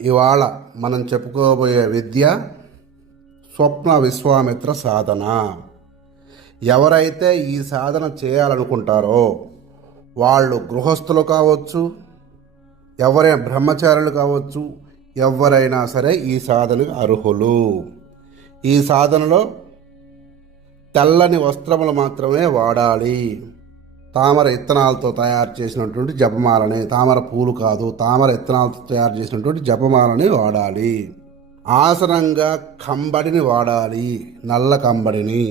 ఇవాళ మనం చెప్పుకోబోయే విద్య స్వప్న విశ్వామిత్ర సాధన. ఎవరైతే ఈ సాధన చేయాలనుకుంటారో వాళ్ళు గృహస్థులు కావచ్చు, ఎవరైనా బ్రహ్మచారులు కావచ్చు, ఎవరైనా సరే ఈ సాధనకు అర్హులు. ఈ సాధనలో తెల్లని వస్త్రములు మాత్రమే వాడాలి. తామర ఇత్తనాలతో తయారు చేసినటువంటి జపమాలని, తామర పూలు కాదు, తామర ఇత్తనాలతో తయారు చేసినటువంటి జపమాలని వాడాలి. ఆసనంగా కంబడిని వాడాలి, నల్ల కంబడిని.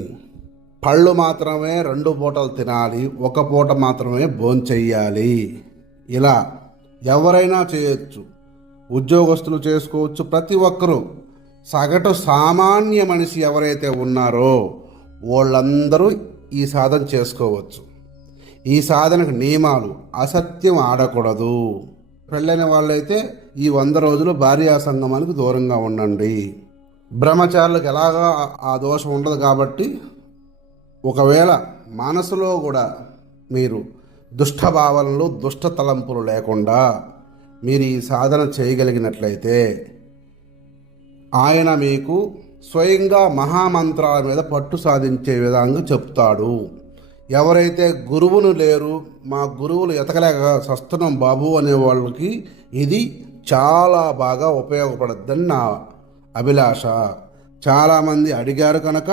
పళ్ళు మాత్రమే 2 పూటలు తినాలి, 1 పూట మాత్రమే భోంచెయ్యాలి. ఇలా ఎవరైనా చేయొచ్చు, ఉద్యోగస్తులు చేసుకోవచ్చు. ప్రతి ఒక్కరూ సగటు సామాన్య మనిషి ఎవరైతే ఉన్నారో వాళ్ళందరూ ఈ సాధన చేసుకోవచ్చు. ఈ సాధనకు నియమాలు: అసత్యం ఆడకూడదు. పెళ్ళైన వాళ్ళైతే ఈ 100 రోజులు భార్యా సంగమానికి దూరంగా ఉండండి. బ్రహ్మచారులకు ఎలాగా ఆ దోషం ఉండదు కాబట్టి, ఒకవేళ మనసులో కూడా మీరు దుష్ట భావనలు, దుష్ట తలంపులు లేకుండా మీరు ఈ సాధన చేయగలిగినట్లయితే ఆయన మీకు స్వయంగా మహామంత్రాల మీద పట్టు సాధించే విధంగా చెప్తాడు. ఎవరైతే గురువులు లేరు, మా గురువులు ఎతకలేక సస్తున్నాం బాబు అనే వాళ్ళకి ఇది చాలా బాగా ఉపయోగపడుద్దని నా అభిలాష. చాలామంది అడిగారు కనుక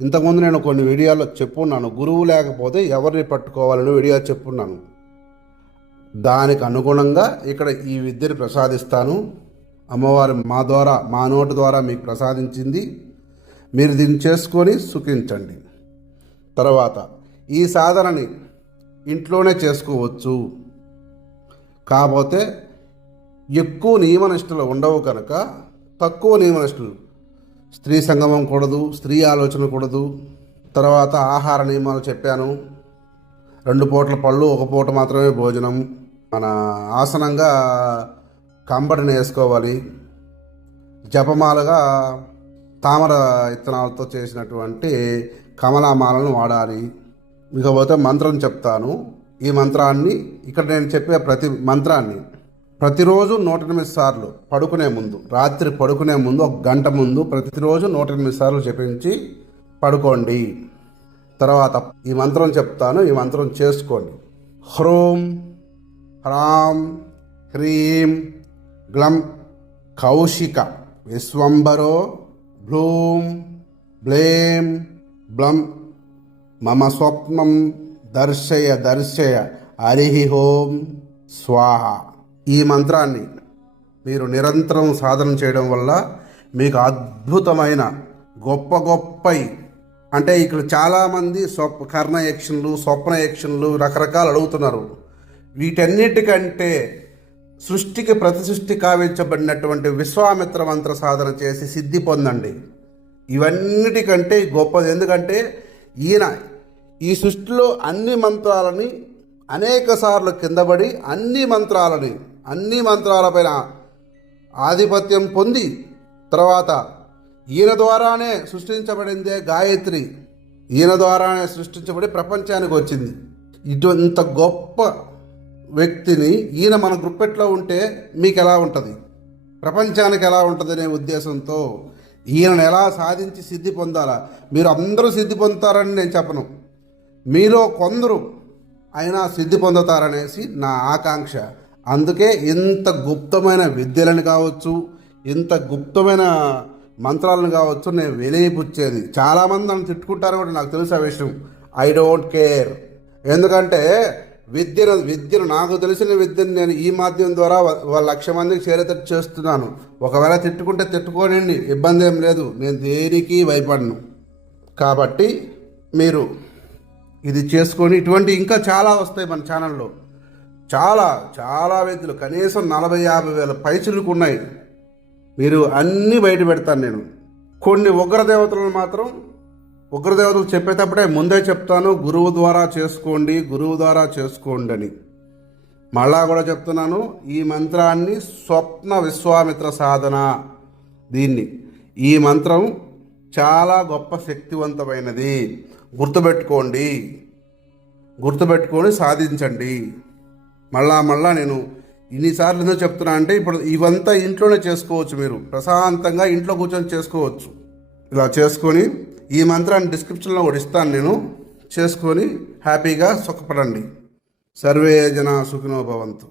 ఇంతకుముందు నేను కొన్ని వీడియోలో చెప్పున్నాను. గురువు లేకపోతే ఎవరిని పట్టుకోవాలని వీడియో చెప్పున్నాను. దానికి అనుగుణంగా ఇక్కడ ఈ విద్యను ప్రసాదిస్తాను. అమ్మవారు మా నోటి ద్వారా మీకు ప్రసాదించింది. మీరు దీన్ని చేసుకొని సుఖించండి. తర్వాత ఈ సాధనని ఇంట్లోనే చేసుకోవచ్చు. కాకపోతే ఎక్కువ నియమనిష్టలు ఉండవు కనుక తక్కువ నియమనిష్టలు. స్త్రీ సంగమం కూడదు, స్త్రీ ఆలోచన కూడదు. తర్వాత ఆహార నియమాలు చెప్పాను. 2 పూటల పళ్ళు, 1 పూట మాత్రమే భోజనం. మన ఆసనంగా కంబడిని వేసుకోవాలి. జపమాలగా తామర ఇత్తనాలతో చేసినటువంటి కమలామాలను వాడాలి. ఇకపోతే మంత్రం చెప్తాను. ఈ మంత్రాన్ని ఇక్కడ నేను చెప్పే ప్రతి మంత్రాన్ని ప్రతిరోజు 108 సార్లు పడుకునే ముందు, రాత్రి పడుకునే ముందు 1 గంట ముందు ప్రతిరోజు 108 సార్లు జపించి పడుకోండి. తర్వాత ఈ మంత్రం చెప్తాను, ఈ మంత్రం చేసుకోండి. హ్రోం హ్రాం హ్రీం గ్లం కౌశిక విశ్వంబరో బ్లూం బ్లేం బ్లం మమ స్వప్నం దర్శయ దర్శయ హరి ఓం స్వాహ. ఈ మంత్రాన్ని మీరు నిరంతరం సాధన చేయడం వల్ల మీకు అద్భుతమైన గొప్ప అంటే ఇక్కడ చాలామంది కర్ణ యక్షన్లు, స్వప్న యక్షన్లు రకరకాలు అడుగుతున్నారు. వీటన్నిటికంటే సృష్టికి ప్రతిసృష్టి కావించబడినటువంటి విశ్వామిత్ర మంత్ర సాధన చేసి సిద్ధి పొందండి. ఇవన్నిటికంటే గొప్పది. ఎందుకంటే ఈయన ఈ సృష్టిలో అన్ని మంత్రాలని అనేక సార్లు కిందపడి అన్ని మంత్రాలపైన ఆధిపత్యం పొంది తర్వాత ఈయన ద్వారానే సృష్టించబడిందే గాయత్రి. ఈయన ద్వారానే సృష్టించబడి ప్రపంచానికి వచ్చింది. ఇంత గొప్ప వ్యక్తిని ఈయన మన గుప్పెట్లో ఉంటే మీకు ఎలా ఉంటుంది, ప్రపంచానికి ఎలా ఉంటుంది అనే ఉద్దేశంతో ఈయనను ఎలా సాధించి సిద్ధి పొందాలా. మీరు అందరూ సిద్ధి పొందుతారని నేను చెప్పను, మీలో కొందరు అయినా సిద్ధి పొందుతారనేసి నా ఆకాంక్ష. అందుకే ఇంత గుప్తమైన విద్యలను కావచ్చు, ఇంత గుప్తమైన మంత్రాలను కావచ్చు నేను వెలిగిపుచ్చేది. చాలామంది నన్ను తిట్టుకుంటారు కూడా, నాకు తెలుసు ఆ విషయం. I don't care. ఎందుకంటే విద్యను నాకు తెలిసిన విద్యను నేను ఈ మాధ్యమం ద్వారా 1,00,000 మందికి చేరేటట్టు చేస్తున్నాను. ఒకవేళ తిట్టుకుంటే తిట్టుకోనండి, ఇబ్బంది ఏం లేదు. నేను దేనికి భయపడను. కాబట్టి మీరు ఇది చేసుకొని ఇటువంటి ఇంకా చాలా వస్తాయి మన ఛానల్లో. చాలా విద్యలు కనీసం 40-50 వేల పైచులకు ఉన్నాయి. మీరు అన్నీ బయట పెడతాను నేను. కొన్ని ఉగ్రదేవతలను మాత్రం ఉగ్రదేవతలు చెప్పేటప్పుడే ముందే చెప్తాను, గురువు ద్వారా చేసుకోండి అని. మళ్ళా కూడా చెప్తున్నాను, ఈ మంత్రాన్ని స్వప్న విశ్వామిత్ర సాధన, ఈ మంత్రం చాలా గొప్ప శక్తివంతమైనది. గుర్తుపెట్టుకొని సాధించండి. మళ్ళా నేను ఇన్నిసార్లు ఎందుకు చెప్తున్నా అంటే ఇప్పుడు ఇవంతా ఇంట్లోనే చేసుకోవచ్చు, మీరు ప్రశాంతంగా ఇంట్లో కూర్చొని చేసుకోవచ్చు. ఇలా చేసుకొని ఈ మంత్రాన్ని డిస్క్రిప్షన్లో కూడా ఇస్తాను నేను, చేసుకొని హ్యాపీగా సుఖపడండి. సర్వే జన సుఖినో భవంతు.